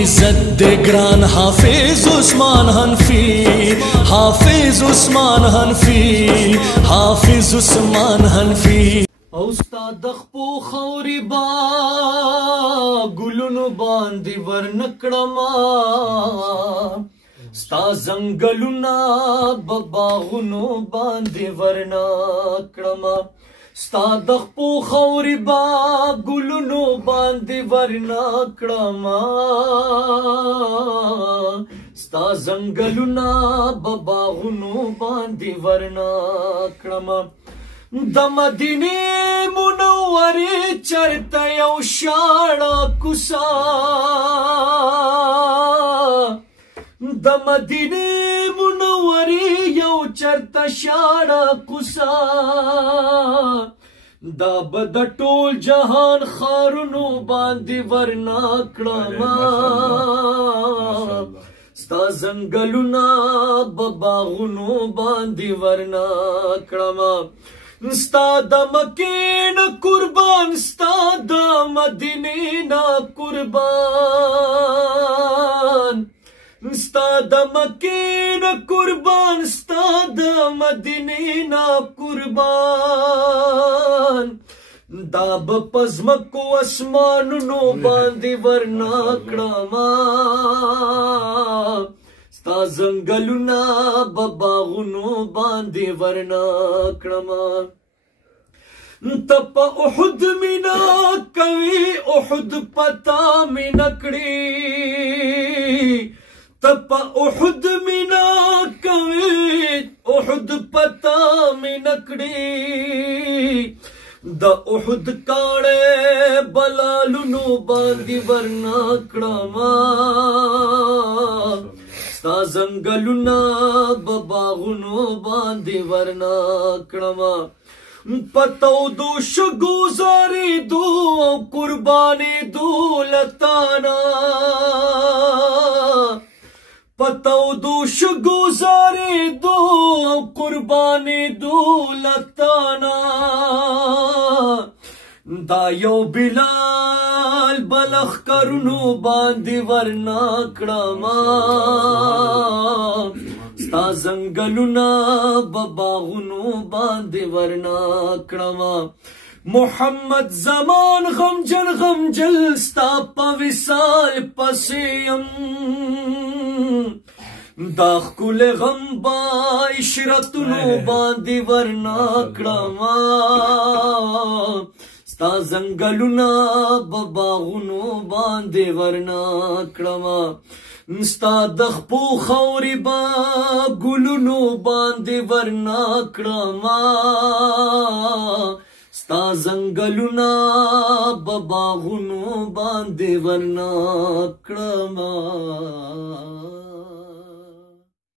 عزت دے گران حافظ عثمان حنفی، حافظ عثمان حنفی، حافظ عثمان حنفی. او ستا د خپو خوري با ګلونو باندې ورنکړما، ستا زنګلونه به باغونو باندې ورنکړما، ستا د خپو خوري با ګلونو باندې ورنکړما، ستا زنګلونه به باغونو باندې ورنکړما. د مدینې منورې چرته یو شاړه کوڅه، د مدینې منورې یو چرته شاړه کوڅه، دا به د ټول جهان ښارونو باندې ورنکړما، ستا زنګلونه به باغونو باندې ورنکړما. ستا د مکې نه قربان، ستا د مدینې نه قربان، ستا د مکې نه قربان، ستا د مدینې نه قربان، دا به په ځمکو اسمانونو باندې ورنکړما، ستا زنګلونه به باغونو باندې ورنکړما. ته په احد مینا کوي، احد پتا مینا کړي، ته په احد مینا کوي، احد پتا مینا کړي، د احد کاڼې بلالونو باندې ورنکړما، ستا زنګلونه به باغونو باندې ورنکړما. په تودو شګو زارېدو او قربانېدو له تانه، په تودو شګو زارېدو او قربانېدو له تانه، دا یو بلال بلخکرونو باندې ورنکړما، ستا زنګلونه به باغونو باندې ورنکړما. محمد زمان غمجن غمجل ستا په وصال پسې یم، دا ښکلی غم به عشرتونو باندې ورنکړما، ستا زنګلونه به باغونو باندې ورنکړما، ستا د خپو خوري به ګلونو باندې ورنکړما، ستا زنګلونه به باغونو باندې ورنکړما.